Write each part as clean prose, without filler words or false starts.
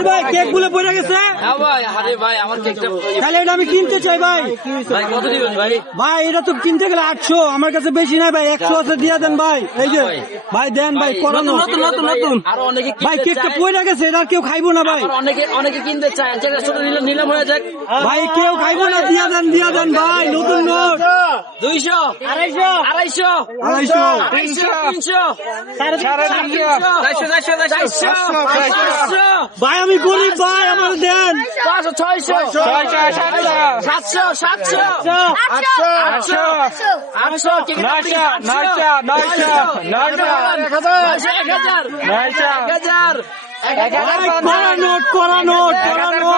জাকির ভাই কেক গুলো পড়ে গেছে। ভাই আরে ভাই আমার কেকটা তাহলে এটা আমি কিনতে চাই ভাই। ভাই কত দিবেন ভাই? ভাই এটা তো কিনতে গেলে 800, আমার কাছে বেশি নাই ভাই, 100 আছে দিয়ে দেন ভাই। এই যে ভাই দেন ভাই, করানো নতুন নতুন নতুন আরো অনেকে ভাই কেকটা পড়ে গেছে, এটা কেউ খাইবো না ভাই। অনেকে কিনতে চায়, যেটা ছোট নিলাম হয়ে যাক ভাই কেউ খাইবো না, দিয়ে দেন ভাই। নতুন নোট 200 250 250 250 300 400 ভাই আমি গরিব ভাই, আমার দেন 500 600 700 700 800 করা নোট 3000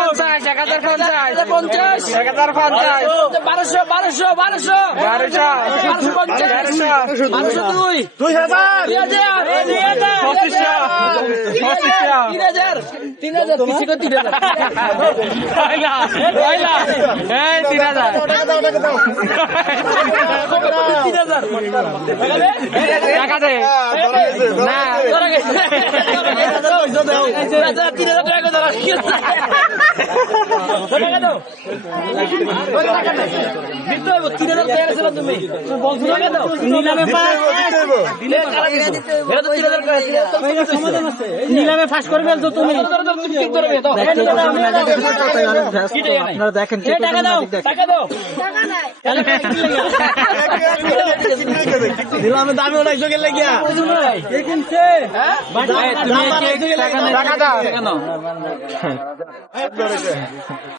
নিলামে ফাঁস করে ফেলছো তুমি। দেখেন নিলামে দামি অনেক যোগের লাগিয়া কিনছে। টাকা দাও